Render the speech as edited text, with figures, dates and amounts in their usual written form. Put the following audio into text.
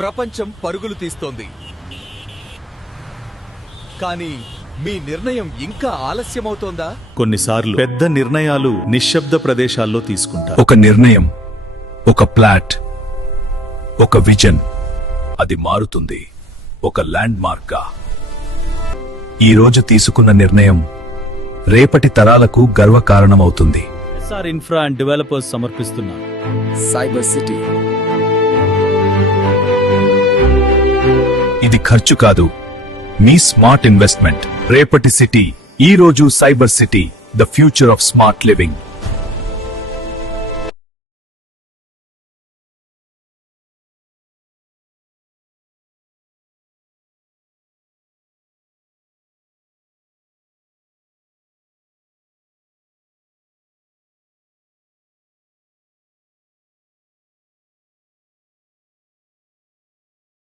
ప్రపంచం పరుగులు తీస్తోంది. కానీ మీ నిర్ణయం ఇంకా ఆలస్యమవుతోందా? కొన్నిసార్లు పెద్ద నిర్ణయాలు నిశ్శబ్ద ప్రదేశాల్లో తీసుకుంటారు. ఒక నిర్ణయం, ఒక ప్లాట్, ఒక విజన్, అది మారుతుంది ఒక ల్యాండ్ మార్క్గా. ఈ రోజు తీసుకున్న నిర్ణయం రేపటి తరాలకు గర్వకారణమవుతుంది. ఎస్ఆర్ ఇన్ఫ్రా అండ్ డెవలపర్స్ సమర్పిస్తున్న సైబర్ సిటీ. ఇది ఖర్చు కాదు, మీ స్మార్ట్ ఇన్వెస్ట్మెంట్. రేపటి సిటీ, ఈ రోజు cyber city, the future of smart living.